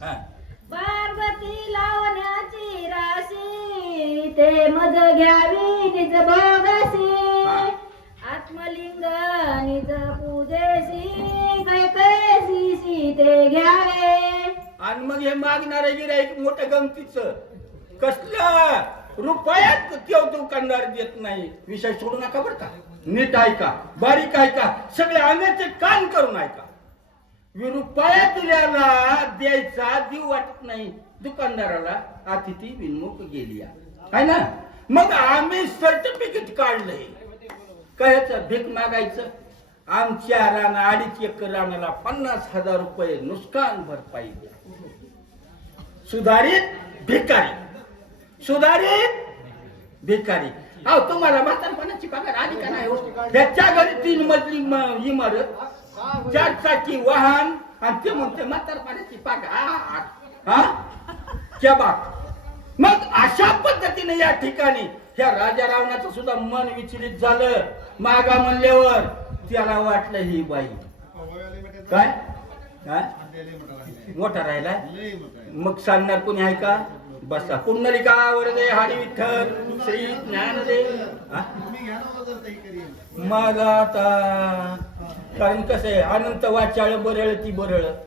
हा. पार्वती लावण्याची राशी ते मज घ्यावी निज भोगसी आत्मलिंग निज पूजेशी कैकसी सीते घ्यावे. आणि मग हे मागणारे गिराईक मोठं गमतीचं कसलं रुपयात केव दुकानदार देत नाही. विषय सोडू नका बरं का, नीट ऐका, बारीक ऐका, सगळे आम्याचे कान करून ऐका. रुपया दिल्याला द्यायचा देऊ वाटत नाही दुकानदाराला. अतिथी विनमुख गेली आहे ना. मग आम्ही सर्टिफिकेट काढलंय कायचं भीक मागायचं. आमच्या राणा 2.5 एकर रानाला 50,000 रुपये नुकसान भरपाई द्या. सुधारित भिकारी, सुधारित भिकारी. अहो तुम्हाला म्हातारपणाची पगार आली का नाही हो? त्याच्या घरी 3 मजली इमारत, 4 चाकी वाहन आणि ते म्हणते म्हातारपणाची पगार. हा क्या बात. मग अशा पद्धतीने या ठिकाणी ह्या राजा रावणाचं सुद्धा मन विचलित झालं. मागा म्हणल्यावर त्याला वाटलं ही बाई काय मोठा राहिला. मग सांगणार कोणी आहे का? बसा. पुंडलिका वरदे हरी विठ्ठल श्री ज्ञानदेव. मग आता कारण कसं आहे, अनंत वाचाळ बरळ ती बरळ.